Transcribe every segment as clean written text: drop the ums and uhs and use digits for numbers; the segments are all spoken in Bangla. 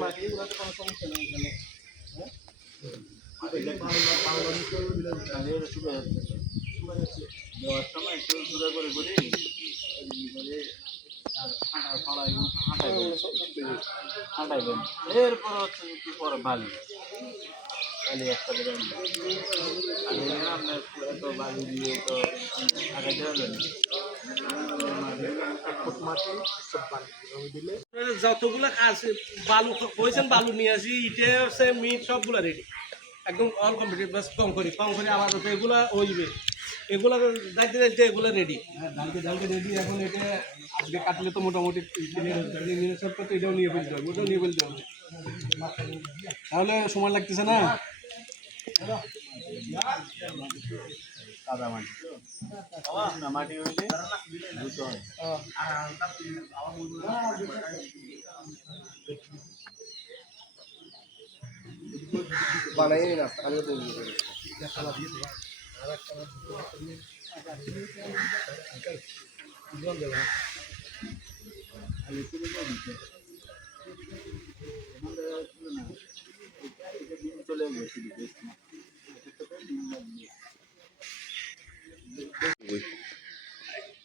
মাটিগুলোতে কোনো সমস্যা নেই এখানে। দেওয়ার সময় একটু জোরে করে করি হাঁটাইবেন এরপর হচ্ছে কি পরে বালি বালি একটা দেবেন আপনার এত বালি দিয়ে তো হাঁটাইতে পারবেন যতগুলা কাজ বালু হয়েছেন বালু নিয়ে আসি ইটে হচ্ছে মিট সবগুলা রেডি একদম অল কমপ্লিট বাস কম করে আবার এগুলা হইবে এগুলা দায়িত্ব দায়িত্ব এগুলো রেডি ডালকে রেডি এখন এটা আজকে কাটলে তো মোটামুটি তো এটাও নিয়ে ফেলতে হবে ওটাও নিয়ে ফেলতে হবে তাহলে সময় লাগতেছে না কাদা মাটি মাটি হইলে দুটো হয় বানাই না আমি তো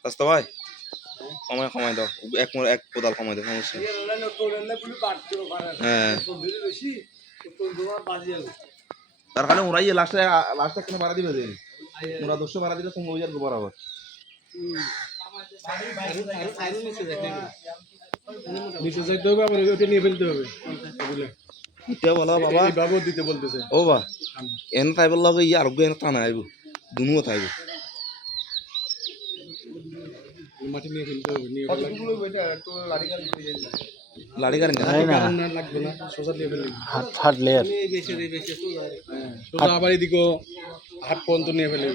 রাস্তা ভাই কমায় দাও এক কোদাল কমায় দাও সমস্যা হ্যাঁ তার কারণে ওরাই লাস্টে কেন বাড়া দিবে দেন ওরা 200 বাড়া দিলে তুমি ওই আর বরাবর নিচে যাইতে হবে আবার ওইটা নিয়ে ফেলতে হবে এটা বলা বাবা বাবু দিতে বলতেছে ও বা এন তাইবার লগে ই আরোগ্য এন টানা আইব দুনুও থাইব মাটি নিয়ে ফেলতে হবে নিয়ে কতগুলো বেটা একটু লাড়ি গাড়ি না লাগবে না সোজা নিয়ে ফেললে হাট লেয়ার বেশি সোজা আবার এদিকে হাট পর্যন্ত নিয়ে ফেলে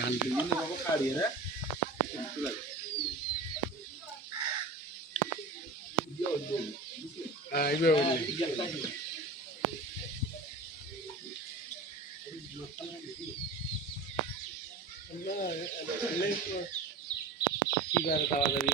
ধান কিনে বাবু কাড়িয়ে রে এইভাবে কি বার দাওয়া যাবে